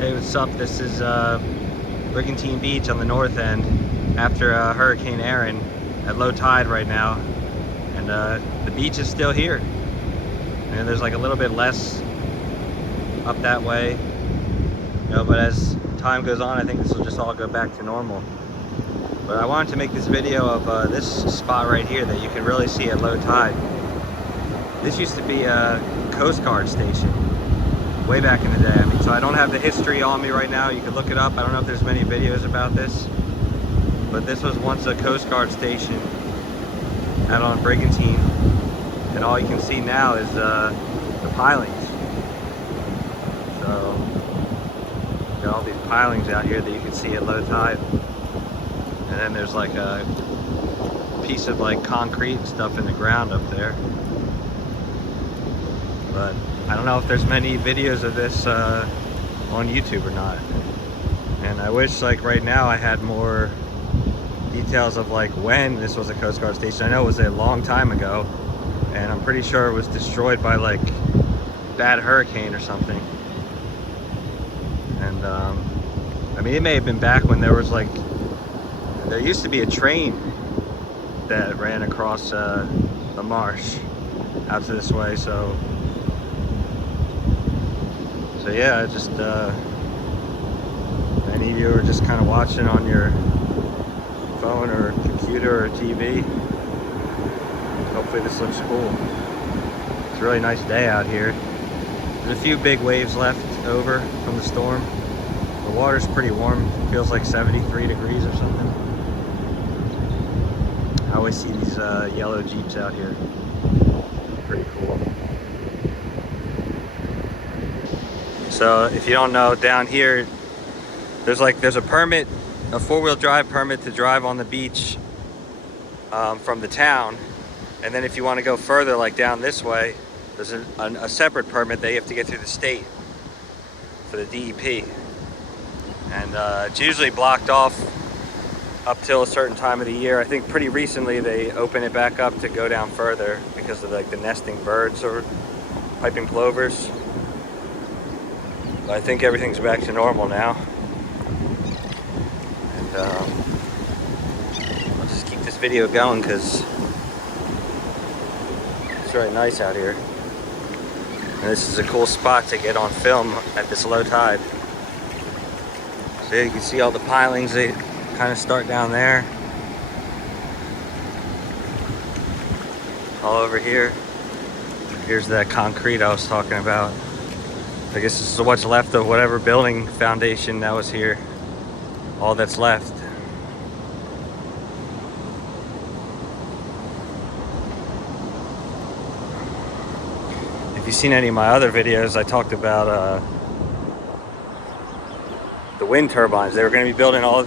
Hey, what's up? This is Brigantine Beach on the north end after Hurricane Erin at low tide right now, and the beach is still here. And there's like a little bit less up that way, but as time goes on, I think this will just all go back to normal. But I wanted to make this video of this spot right here that you can really see at low tide. This used to be a Coast Guard station way back in the day. I mean, so I don't have the history on me right now. You can look it up. I don't know if there's many videos about this, but this was once a Coast Guard station out on Brigantine, and all you can see now is the pilings. So you got all these pilings out here that you can see at low tide, and then there's like a piece of like concrete and stuff in the ground up there. But I don't know if there's many videos of this on YouTube or not. And I wish like right now I had more details of like when this was a Coast Guard station. I know it was a long time ago, and I'm pretty sure it was destroyed by like bad hurricane or something. And I mean, it may have been back when there was like, there used to be a train that ran across the marsh out to this way. So yeah, just any of you are just kind of watching on your phone or computer or TV, hopefully this looks cool. It's a really nice day out here. There's a few big waves left over from the storm. The water's pretty warm. It feels like 73 degrees or something. I always see these yellow Jeeps out here. Pretty cool. So if you don't know, down here there's a permit, a four-wheel drive permit to drive on the beach from the town, and then if you want to go further like down this way, there's a separate permit that you have to get through the state for the DEP, and it's usually blocked off up till a certain time of the year. I think pretty recently they opened it back up to go down further because of like the nesting birds or piping plovers. I think everything's back to normal now, and I'll just keep this video going because it's really nice out here, and this is a cool spot to get on film at this low tide. So you can see all the pilings, they kind of start down there, all over here. Here's that concrete I was talking about. I guess this is what's left of whatever building foundation that was here. All that's left. If you've seen any of my other videos, I talked about the wind turbines. They were going to be building all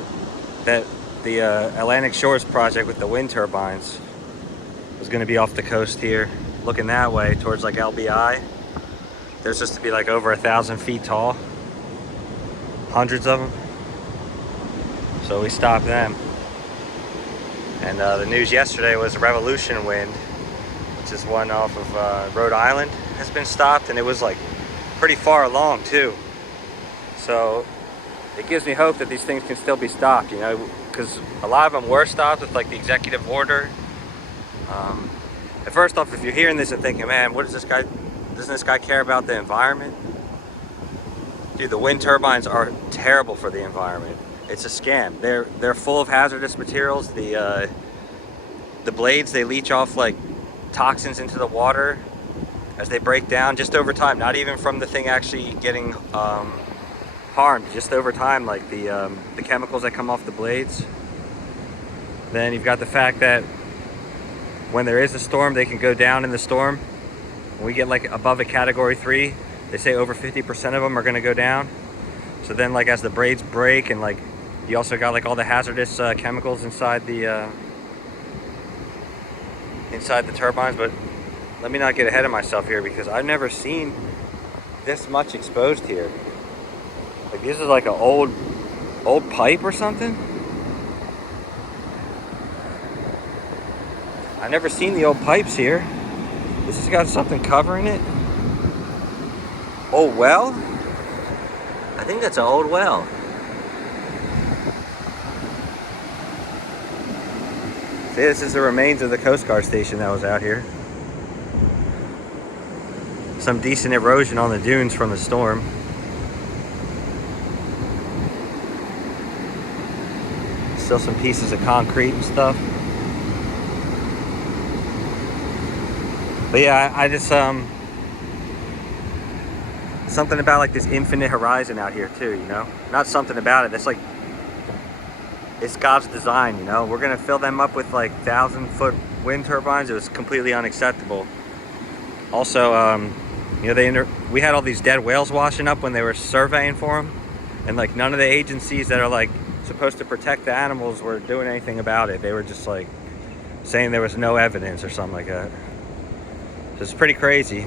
that, the Atlantic Shores project with the wind turbines was going to be off the coast here, looking that way towards like LBI. They're supposed to be like over 1,000 feet tall, hundreds of them. So we stopped them. And the news yesterday was Revolution Wind, which is one off of Rhode Island, has been stopped, and it was like pretty far along too. So it gives me hope that these things can still be stopped, because a lot of them were stopped with like the executive order. First off, if you're hearing this and thinking, man, what is this guy? Doesn't this guy care about the environment? Dude, the wind turbines are terrible for the environment. It's a scam. They're full of hazardous materials. The blades, they leach off like toxins into the water as they break down just over time. Not even from the thing actually getting harmed, just over time, like the chemicals that come off the blades. Then you've got the fact that when there is a storm, they can go down in the storm. When we get like above a category 3, they say over 50% of them are going to go down. So then like as the blades break, and like you also got like all the hazardous chemicals inside the turbines. But let me not get ahead of myself here, because I've never seen this much exposed here. Like this is like an old pipe or something. I've never seen the old pipes here. This has got something covering it. Oh well. I think that's an old well. See, this is the remains of the Coast Guard station that was out here. Some decent erosion on the dunes from the storm. Still some pieces of concrete and stuff. But yeah, I just something about like this infinite horizon out here too, you know? Not something about it. It's like, it's God's design, you know? We're gonna fill them up with like 1,000-foot wind turbines. It was completely unacceptable. Also, you know, we had all these dead whales washing up when they were surveying for them, and like none of the agencies that are like supposed to protect the animals were doing anything about it. They were just like saying there was no evidence or something like that. So it's pretty crazy.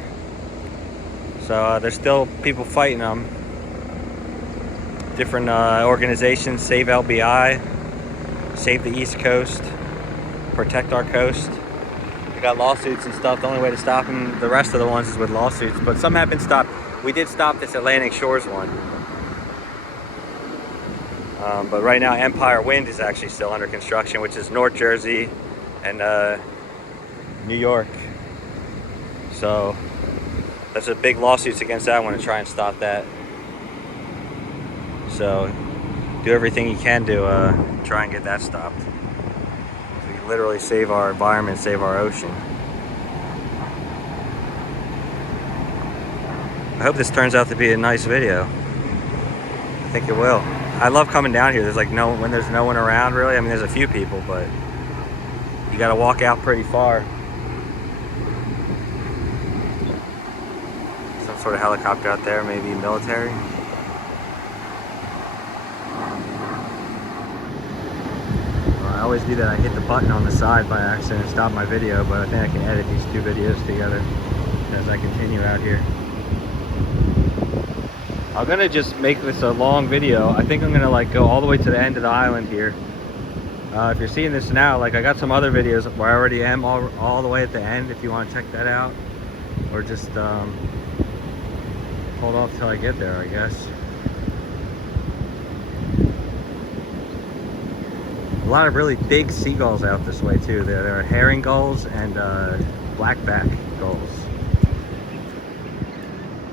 So there's still people fighting them. Different organizations, Save LBI, Save the East Coast, Protect Our Coast. We got lawsuits and stuff. The only way to stop them, the rest of the ones, is with lawsuits. But some have been stopped. We did stop this Atlantic Shores one. But right now Empire Wind is actually still under construction, which is North Jersey and New York. So there's a big lawsuits against that one to try and stop that. So do everything you can to try and get that stopped. So we can literally save our environment, save our ocean. I hope this turns out to be a nice video. I think it will. I love coming down here. There's like when there's no one around really. I mean, there's a few people, but you got to walk out pretty far. Some sort of helicopter out there, maybe military. I always do that. I hit the button on the side by accident and stop my video, but I think I can edit these two videos together as I continue out here. I'm gonna just make this a long video. I think I'm gonna like go all the way to the end of the island here. If you're seeing this now, like I got some other videos where I already am all the way at the end if you want to check that out. Or just hold off till I get there, I guess. A lot of really big seagulls out this way too. There are herring gulls and blackback gulls.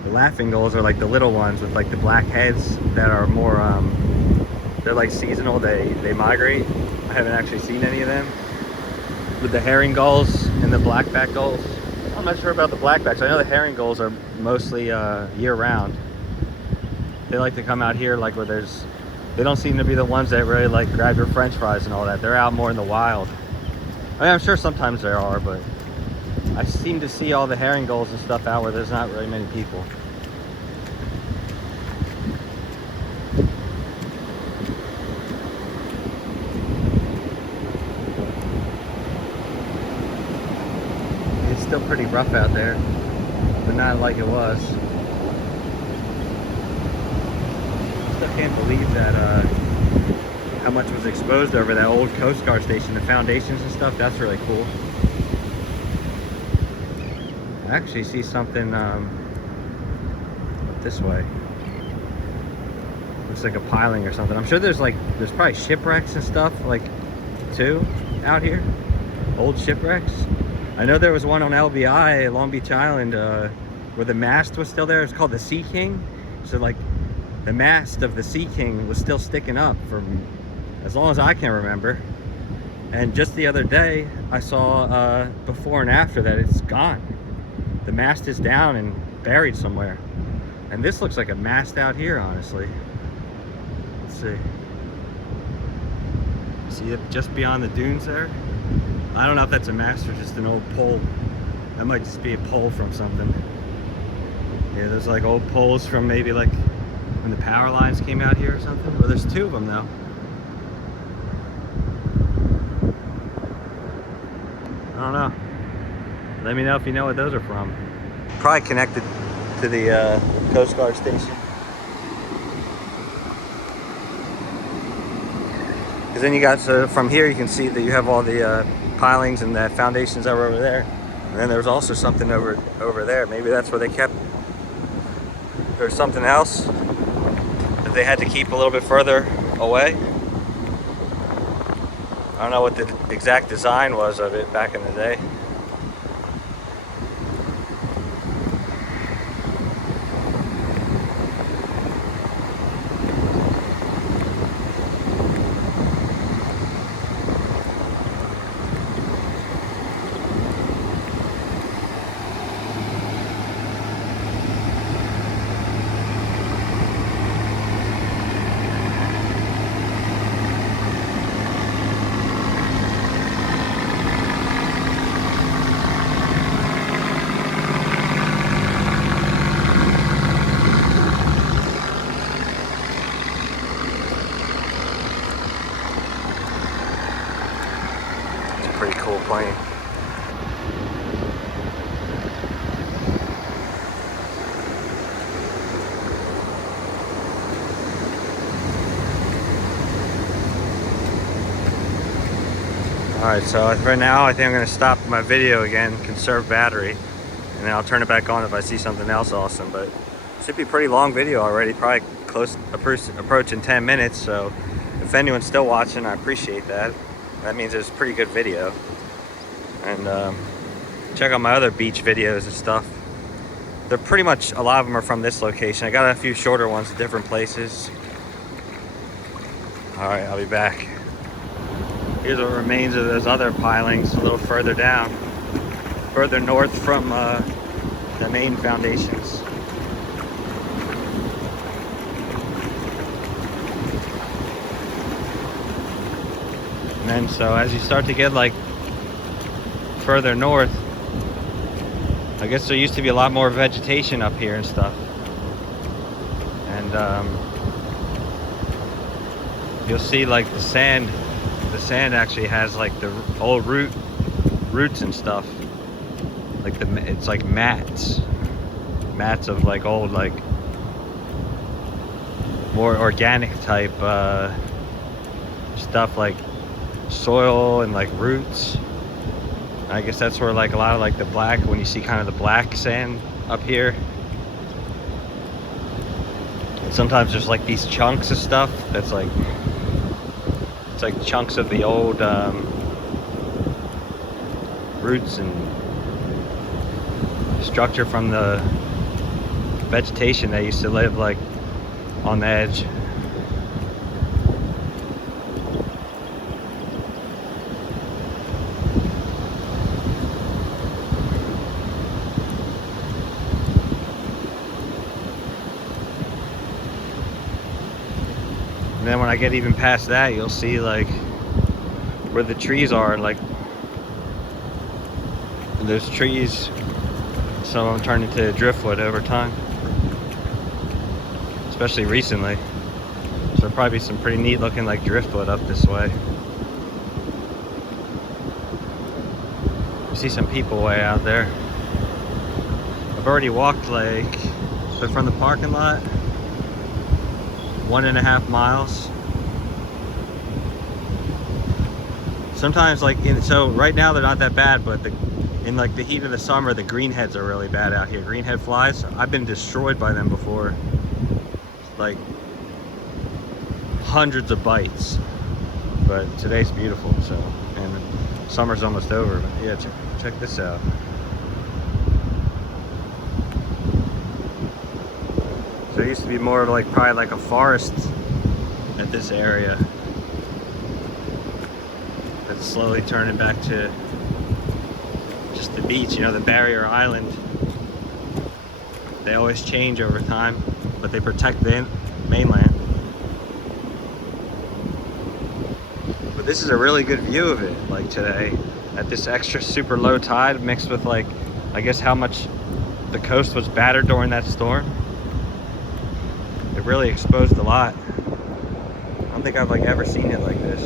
The laughing gulls are like the little ones with like the black heads that are more, they're like seasonal, they migrate. I haven't actually seen any of them. With the herring gulls and the blackback gulls, I'm not sure about the blackbacks. I know the herring gulls are mostly year round. They like to come out here like where they don't seem to be the ones that really like grab your french fries and all that. They're out more in the wild. I mean, I'm sure sometimes there are, but I seem to see all the herring gulls and stuff out where there's not really many people. It's still pretty rough out there, but not like it was. Still can't believe that how much was exposed over that old Coast Guard station. The foundations and stuff, that's really cool. I actually see something this way. Looks like a piling or something. I'm sure there's probably shipwrecks and stuff like too out here. Old shipwrecks. I know there was one on LBI, Long Beach Island, where the mast was still there. It's called the Sea King. So like the mast of the Sea King was still sticking up for as long as I can remember. And just the other day, I saw before and after that it's gone. The mast is down and buried somewhere. And this looks like a mast out here, honestly. Let's see. See it just beyond the dunes there? I don't know if that's a mast or just an old pole. That might just be a pole from something. Yeah, there's like old poles from maybe like when the power lines came out here or something. Well, there's two of them though. I don't know. Let me know if you know what those are from. Probably connected to the Coast Guard station. Because then you got, so from here you can see that you have all the pilings and the foundations that were over there. And then there's also something over there. Maybe that's where they kept, there's something else. that they had to keep a little bit further away. I don't know what the exact design was of it back in the day. Pretty cool plane. Alright, so right now I think I'm going to stop my video again, conserve battery, and then I'll turn it back on if I see something else awesome. But it should be a pretty long video already, probably close approaching 10 minutes, so if anyone's still watching, I appreciate that. That means it's a pretty good video. And check out my other beach videos and stuff. They're pretty much, a lot of them are from this location. I got a few shorter ones at different places. Alright, I'll be back. Here's what remains of those other pilings a little further down. Further north from the main foundations. And then so as you start to get like further north, I guess there used to be a lot more vegetation up here and stuff. And you'll see like the sand actually has like the old roots and stuff. Like it's like mats of like old, like more organic type stuff, like soil and like roots. I guess that's where like a lot of like the black, when you see kind of the black sand up here. And sometimes there's like these chunks of stuff that's like, it's like chunks of the old roots and structure from the vegetation that used to live like on the edge. And then when I get even past that, you'll see like where the trees are, like those trees, some of them turn into driftwood over time, especially recently. So there'll probably be some pretty neat looking like driftwood up this way. I see some people way out there. I've already walked like, so from the parking lot, 1.5 miles. Sometimes like so right now they're not that bad, but in like the heat of the summer, the greenheads are really bad out here. Greenhead flies, I've been destroyed by them before. Like hundreds of bites. But today's beautiful, so, and summer's almost over. But yeah, check this out. So it used to be more of like probably like a forest at this area. That's slowly turning back to just the beach, you know, the barrier island. They always change over time, but they protect the mainland. But this is a really good view of it, like today, at this extra super low tide mixed with like, I guess how much the coast was battered during that storm. It really exposed a lot. I don't think I've like ever seen it like this.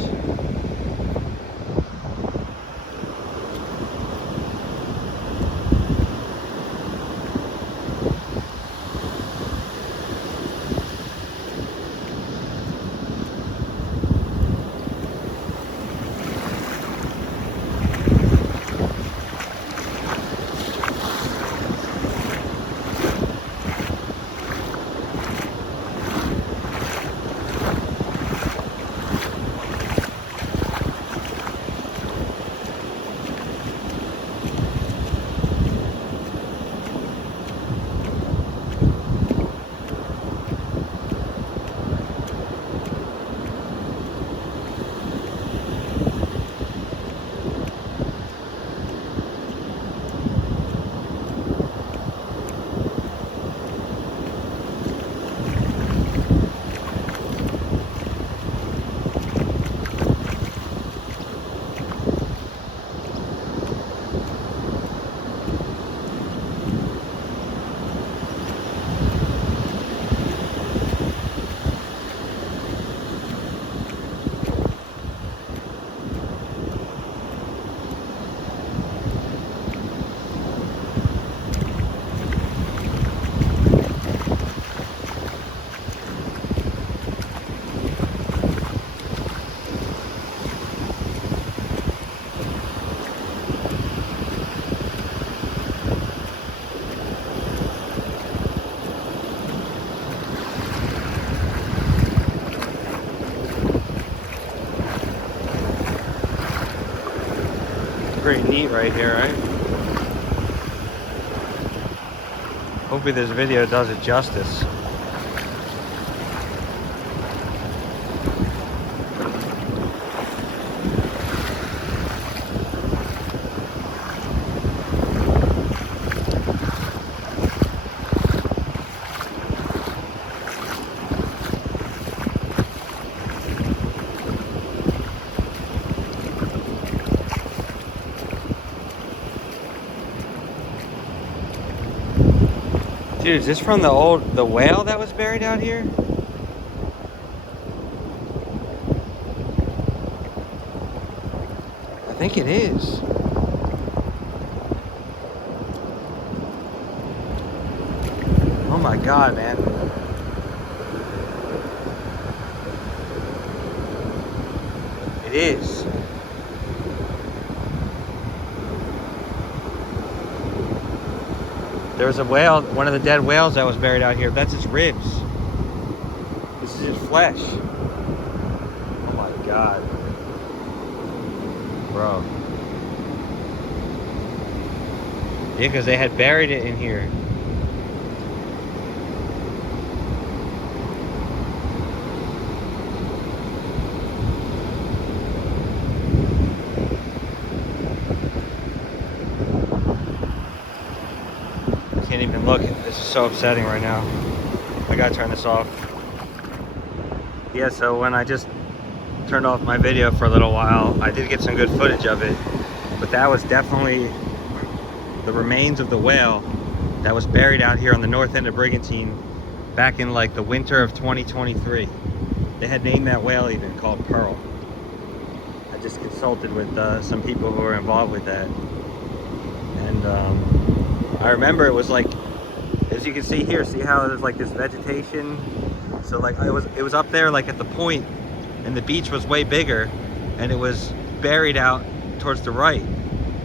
pretty neat right here, right? Hopefully this video does it justice. Dude, is this from the whale that was buried out here? I think it is. Oh my God, man. It is. There was a whale, one of the dead whales that was buried out here. That's its ribs. This is its flesh. Oh my God. Bro. Yeah, because they had buried it in here. Can't even look. This is so upsetting right now. I gotta turn this off. Yeah, so when I just turned off my video for a little while, I did get some good footage of it, but that was definitely the remains of the whale that was buried out here on the north end of Brigantine back in like the winter of 2023. They had named that whale even, called Pearl. I just consulted with some people who were involved with that, and I remember it was like, as you can see here, see how there's like this vegetation. So like it was up there like at the point, and the beach was way bigger, and it was buried out towards the right.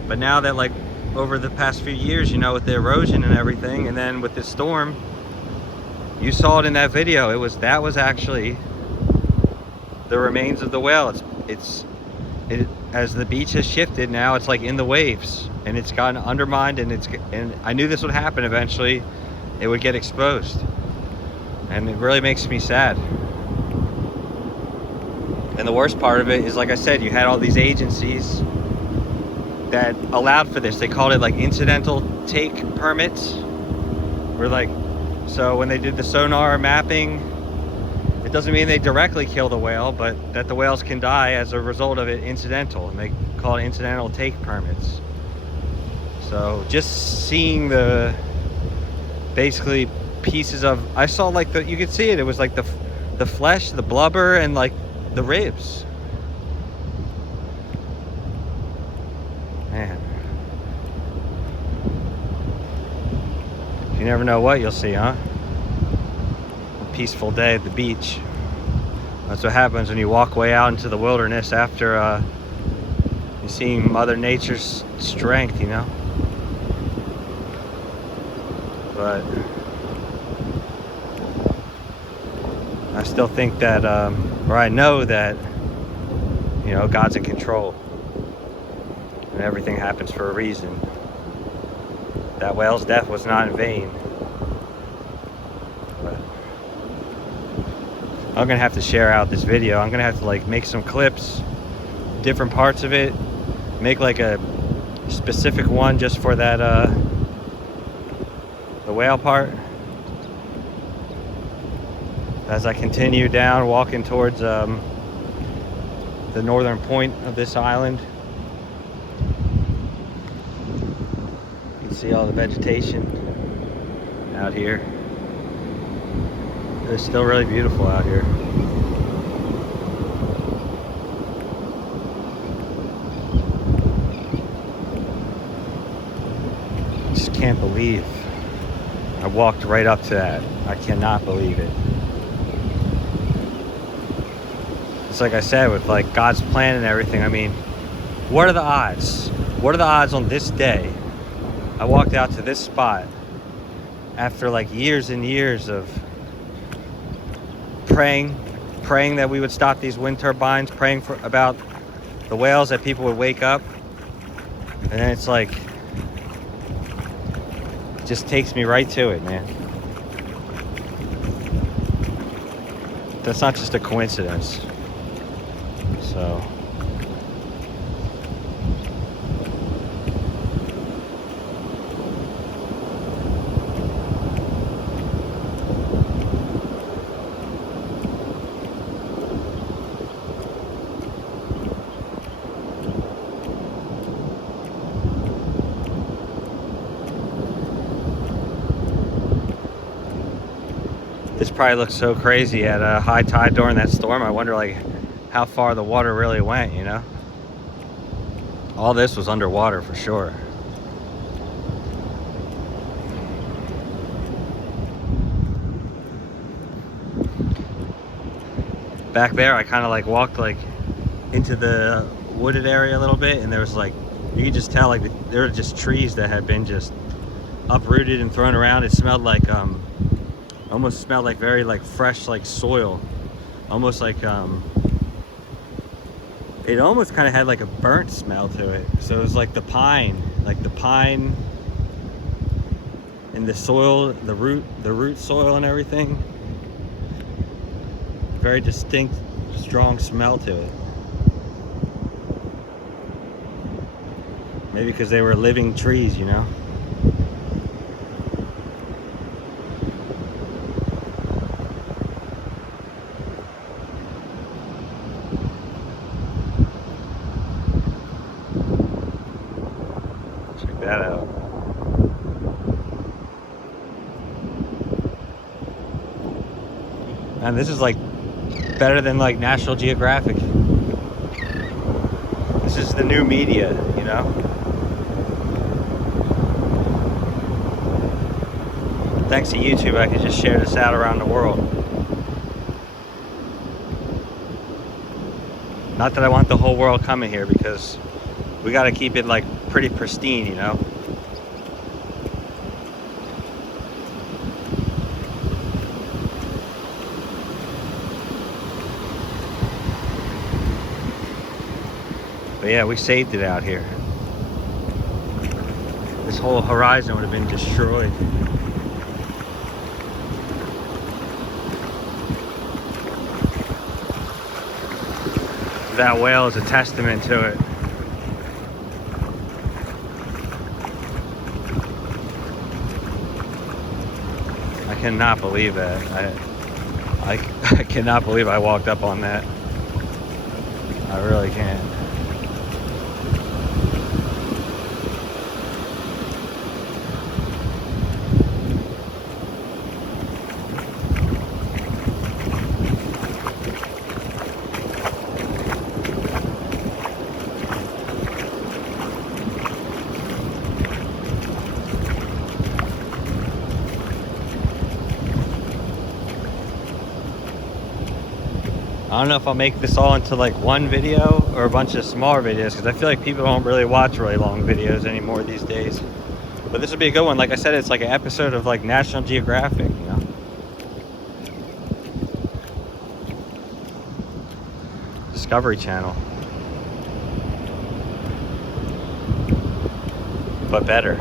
But now that like over the past few years, you know, with the erosion and everything, and then with this storm, you saw it in that video. That was actually the remains of the whale. As the beach has shifted now, it's like in the waves, and it's gotten undermined, and I knew this would happen eventually. It would get exposed, and it really makes me sad. And the worst part of it is, like I said, you had all these agencies that allowed for this. They called it like incidental take permits. Or like, so when they did the sonar mapping, it doesn't mean they directly kill the whale, but that the whales can die as a result of it incidental, and they call it incidental take permits. So just seeing the basically pieces of, I saw like you could see it, it was like the flesh, the blubber, and like the ribs. Man, you never know what you'll see, huh? A peaceful day at the beach. That's what happens when you walk way out into the wilderness after you're seeing Mother Nature's strength, you know? But I still think that, or I know that, you know, God's in control, and everything happens for a reason. That whale's death was not in vain. But I'm gonna have to share out this video. I'm gonna have to like make some clips, different parts of it, make like a specific one just for that the whale part. As I continue down, walking towards the northern point of this island, you can see all the vegetation out here. It's still really beautiful out here. I just can't believe I walked right up to that. I cannot believe it. It's like I said, with like God's plan and everything. I mean, what are the odds? What are the odds on this day? I walked out to this spot after like years and years of praying that we would stop these wind turbines, praying about the whales, that people would wake up. And then it's like, it just takes me right to it, man. That's not just a coincidence. So this probably looks so crazy at a high tide during that storm. I wonder like how far the water really went, you know? All this was underwater for sure. Back there, I kind of like walked like into the wooded area a little bit, and there was like, you could just tell like there were just trees that had been just uprooted and thrown around. It smelled like almost smelled like very like fresh like soil, almost like it almost kind of had like a burnt smell to it. So it was like the pine and the soil, the root soil and everything. Very distinct, strong smell to it. Maybe because they were living trees, you know? Check that out. And this is like better than like National Geographic. This is the new media, you know? Thanks to YouTube, I can just share this out around the world. Not that I want the whole world coming here, because we got to keep it like pretty pristine, you know? But yeah, we saved it out here. This whole horizon would have been destroyed. That whale is a testament to it. I cannot believe that. I cannot believe I walked up on that. I really can't. I don't know if I'll make this all into like one video or a bunch of smaller videos, because I feel like people don't really watch really long videos anymore these days. But this would be a good one. Like I said, it's like an episode of like National Geographic, you know? Discovery Channel. But better.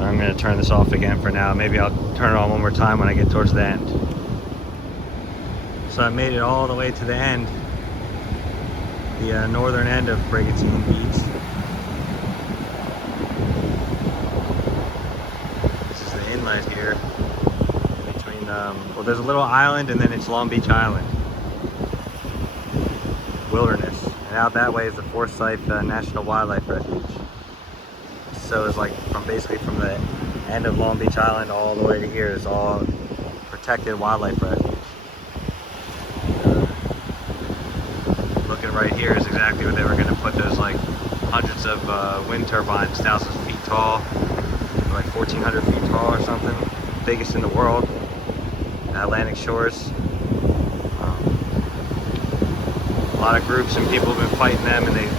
I'm going to turn this off again for now. Maybe I'll turn it on one more time when I get towards the end. So I made it all the way to the end, the northern end of Brigantine Beach. This is the inlet here between, well, there's a little island and then it's Long Beach Island. Wilderness. And out that way is the Forsyth National Wildlife Refuge. So it's like basically from the end of Long Beach Island all the way to here is all protected wildlife refuge. Looking right here is exactly where they were going to put those like hundreds of wind turbines, thousands of feet tall, like 1,400 feet tall or something, biggest in the world, Atlantic shores. A lot of groups and people have been fighting them, and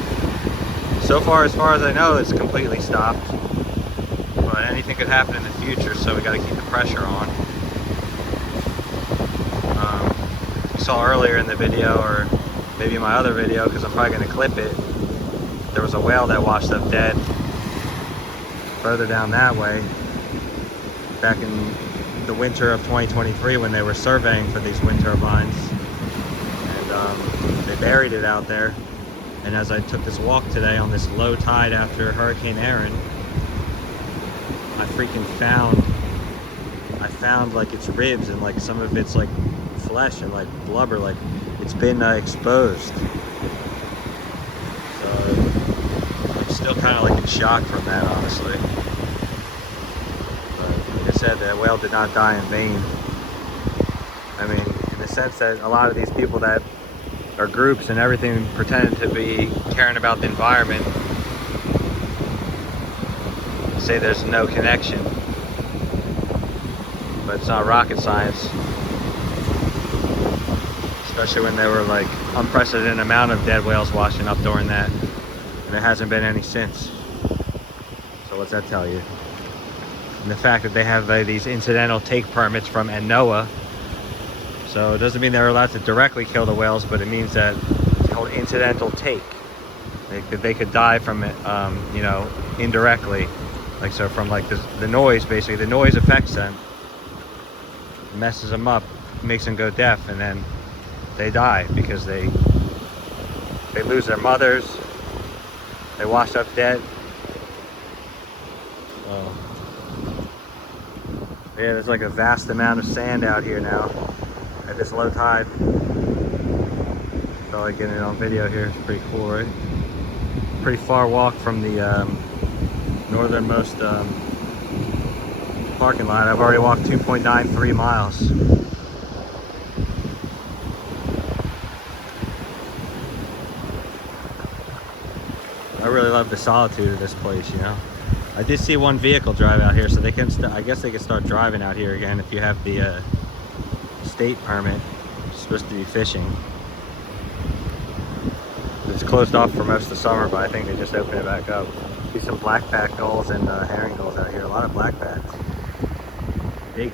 so far as I know, it's completely stopped. But anything could happen in the future, so we got to keep the pressure on. saw earlier in the video, or maybe my other video, because I'm probably going to clip it, there was a whale that washed up dead further down that way back in the winter of 2023 when they were surveying for these wind turbines, and they buried it out there. And as I took this walk today on this low tide after Hurricane Erin, I found like its ribs and like some of its like flesh and like blubber, like it's been exposed. So I'm still kind of like in shock from that, honestly. But like I said, the whale did not die in vain. I mean, in the sense that a lot of these people that are groups and everything pretending to be caring about the environment say there's no connection, but it's not rocket science, especially when there were like unprecedented amount of dead whales washing up during that, and there hasn't been any since. So what's that tell you? And the fact that they have these incidental take permits from NOAA, so it doesn't mean they're allowed to directly kill the whales, but it means that it's called incidental take. They could die from it, you know, indirectly. Like, so from like the noise, basically the noise affects them, messes them up, makes them go deaf, and then they die because they lose their mothers, they wash up dead. So yeah, there's like a vast amount of sand out here now at this low tide. Felt like getting it on video here. It's pretty cool, right? Pretty far walk from the northernmost parking lot. I've already walked 2.93 miles. I really love the solitude of this place, you know. I did see one vehicle drive out here, so they can I guess they can start driving out here again if you have the state permit. It's supposed to be fishing. It's closed off for most of the summer, but I think they just opened it back up. See some blackback gulls and herring gulls out here. A lot of blackbacks. Big.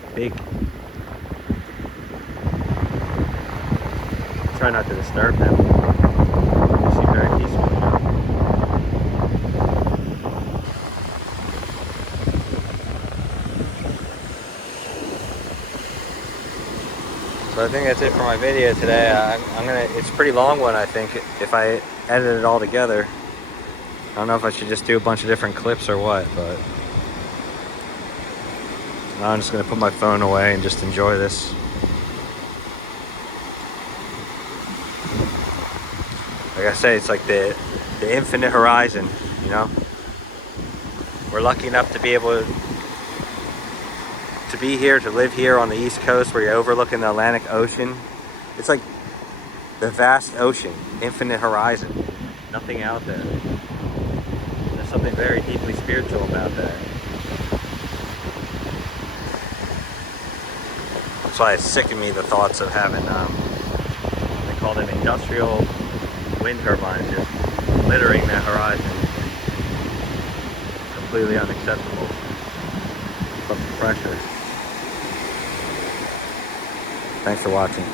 Try not to disturb them. They seem very peaceful. So I think that's it for my video today. It's a pretty long one, I think, if I edit it all together. I don't know if I should just do a bunch of different clips or what, but I'm just gonna put my phone away and just enjoy this. Like I say, it's like the infinite horizon, you know? We're lucky enough to be able to be here, to live here on the East Coast where you're overlooking the Atlantic Ocean. It's like the vast ocean, infinite horizon, nothing out there. There's something very deeply spiritual about that. That's why it's sick of me, the thoughts of having, they call them industrial wind turbines, just littering that horizon. Completely unacceptable. But the pressure. Thanks for watching.